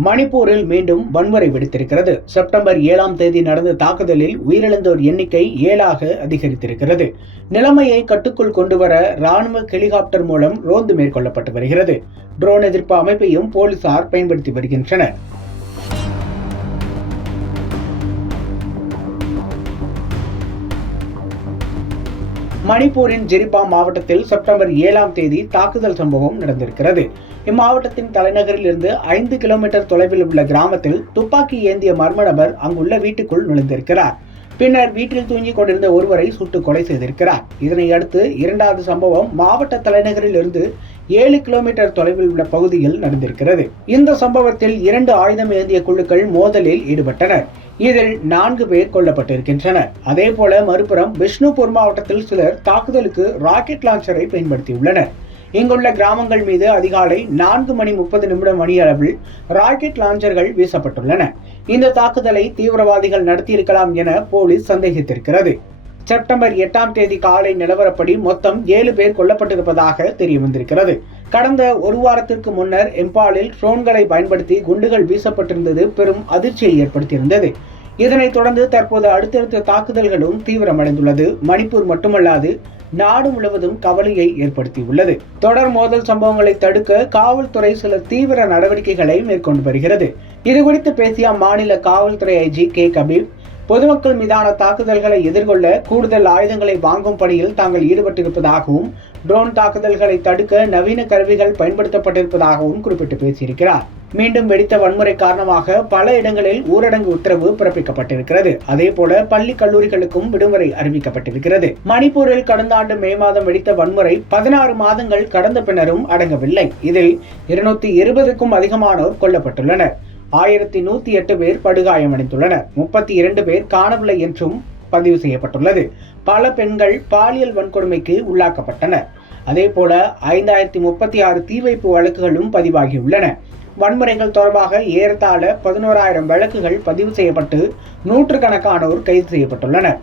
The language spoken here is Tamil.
மணிப்பூரில் மீண்டும் வன்முறை வெடித்திருக்கிறது. செப்டம்பர் ஏழாம் தேதி நடந்த தாக்குதலில் உயிரிழந்தோர் எண்ணிக்கை ஏழாக அதிகரித்திருக்கிறது. நிலைமையை கட்டுக்குள் கொண்டுவர ராணுவ ஹெலிகாப்டர் மூலம் ரோந்து மேற்கொள்ளப்பட்டு வருகிறது. ட்ரோன் எதிர்ப்பு அமைப்பையும் போலீசார் பயன்படுத்தி வருகின்றனர். மணிப்பூரின் ஜெரிபா மாவட்டத்தில் செப்டம்பர் ஏழாம் தேதி தாக்குதல் சம்பவம் நடந்திருக்கிறது. இம்மாவட்டத்தின் தலைநகரில் இருந்து ஐந்து கிலோமீட்டர் தொலைவில் உள்ள கிராமத்தில் துப்பாக்கி ஏந்திய மர்ம நபர் அங்குள்ள வீட்டுக்குள் நுழைந்திருக்கிறார். பின்னர் வீட்டில் தூங்கிக் கொண்டிருந்த ஒருவரை சுட்டு கொலை செய்திருக்கிறார். இதனை அடுத்து இரண்டாவது சம்பவம் மாவட்ட தலைநகரில் இருந்து ஏழு கிலோமீட்டர் தொலைவில் உள்ள பகுதியில் நடந்திருக்கிறது. இந்த சம்பவத்தில் இரண்டு ஆயுதம் ஏந்திய குழுக்கள் மோதலில் ஈடுபட்டனர். இதில் நான்கு பேர் கொல்லப்பட்டிருக்கின்றனர். அதே போல மறுபுறம் விஷ்ணுபூர் மாவட்டத்தில் சிலர் தாக்குதலுக்கு ராக்கெட் லான்ச்சரை பயன்படுத்தியுள்ளனர். இங்குள்ள கிராமங்கள் மீது அதிகாலை நான்கு மணி முப்பது நிமிடம் மணியளவில் ராக்கெட் லான்ச்சர்கள் வீசப்பட்டுள்ளன. இந்த தாக்குதலை தீவிரவாதிகள் நடத்தியிருக்கலாம் என போலீஸ் சந்தேகித்திருக்கிறது. செப்டம்பர் எட்டாம் தேதி காலை நிலவரப்படி மொத்தம் ஏழு பேர் கொல்லப்பட்டிருப்பதாக தெரிய வந்திருக்கிறது கடந்த ஒரு வாரத்திற்கு முன்னர் எம்பாலில் ட்ரோன்களை பயன்படுத்தி குண்டுகள் வீசப்பட்டிருந்தது பெரும் அதிர்ச்சியை ஏற்படுத்தியிருந்தது. இதனைத் தொடர்ந்து தற்போது அடுத்தடுத்த தாக்குதல்களும் தீவிரமடைந்துள்ளது. மணிப்பூர் மட்டுமல்லாது நாடு முழுவதும் கவலையை ஏற்படுத்தியுள்ளது. தொடர் மோதல் சம்பவங்களை தடுக்க காவல்துறை சில தீவிர நடவடிக்கைகளை மேற்கொண்டு வருகிறது. இதுகுறித்து பேசிய அம்மாநில காவல்துறை ஐஜி கே கபீர் பொதுமக்கள் மீதான தாக்குதல்களை எதிர்கொள்ள கூடுதல் ஆயுதங்களை வாங்கும் பணியில் தாங்கள் ஈடுபட்டிருப்பதாகவும் ட்ரோன் தாக்குதல்களை தடுக்க நவீன கருவிகள் பயன்படுத்தப்பட்டிருப்பதாகவும் குறிப்பிட்டு பேசியிருக்கிறார். மீண்டும் வெடித்த வன்முறை காரணமாக பல இடங்களில் ஊரடங்கு உத்தரவு பிறப்பிக்கப்பட்டிருக்கிறது. அதே போல பள்ளி கல்லூரிகளுக்கும் விடுமுறை அறிவிக்கப்பட்டிருக்கிறது. மணிப்பூரில் கடந்த ஆண்டு மே மாதம் வெடித்த வன்முறை பதினாறு மாதங்கள் கடந்த பின்னரும் அடங்கவில்லை. இதில் இருநூத்தி இருபதுக்கும் அதிகமானோர் கொல்லப்பட்டுள்ளனர். ஆயிரத்தி நூத்தி எட்டு பேர் படுகாயமடைந்துள்ளனர். முப்பத்தி இரண்டு பேர் காணவில்லை என்றும் பதிவு செய்யப்பட்டுள்ளது. பல பெண்கள் பாலியல் வன்கொடுமைக்கு உள்ளாக்கப்பட்டனர். அதே போல ஐந்தாயிரத்தி முப்பத்தி ஆறு தீவைப்பு வழக்குகளும் பதிவாகியுள்ளன. வன்முறைகள் தொடர்பாக ஏறத்தாழ பதினோராயிரம் வழக்குகள் பதிவு செய்யப்பட்டு நூற்றுக்கணக்கானோர் கைது செய்யப்பட்டுள்ளனர்.